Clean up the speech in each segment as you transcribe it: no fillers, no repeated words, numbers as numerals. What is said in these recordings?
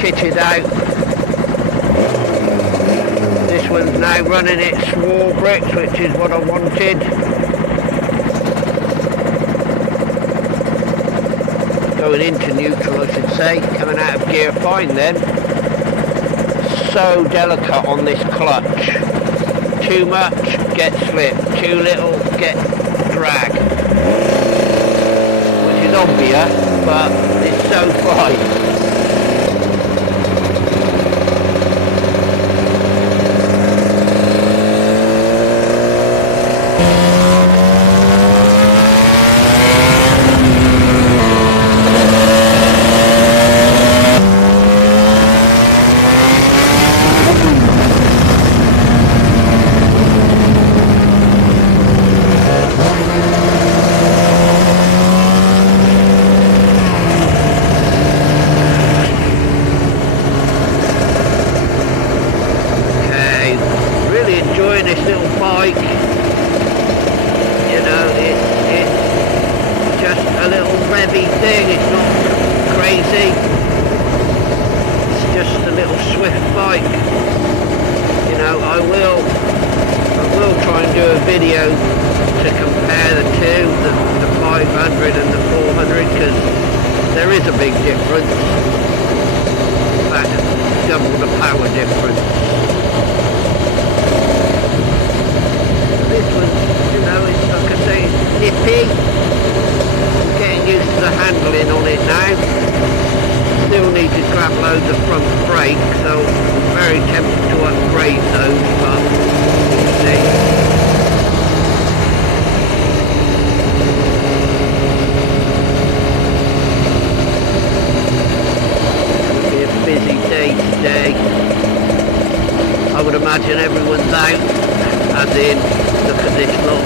kitted out. This one's now running its wall bricks, which is what I wanted. Going into neutral, I should say, coming out of gear fine then. So delicate on this clutch. Too much, get slip. Too little, get drag. Which is obvious, but it's so fine. This little bike, you know, it's just a little revvy thing. It's not crazy, it's just a little swift bike. You know, I will try and do a video to compare the two, the 500 and the 400, because there is a big difference. In fact, double the power difference. This one, you know, it's like I say, it's nippy. I'm getting used to the handling on it now. Still need to grab loads of front brakes, so I'm very tempted to upgrade those, but we'll see. It'll be a busy day today. I would imagine everyone's out, as in, look at this lot.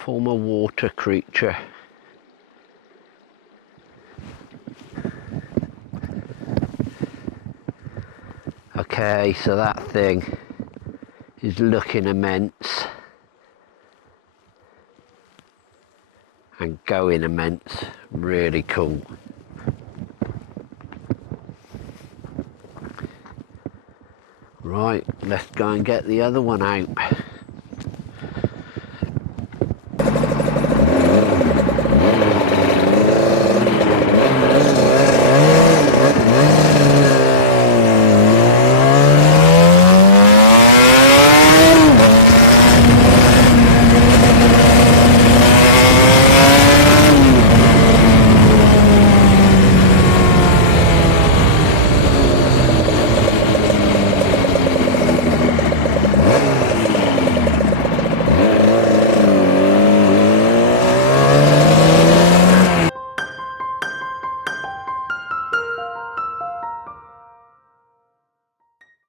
form of water creature. Okay, so that thing is looking immense and going immense. Really cool. Right, let's go and get the other one out.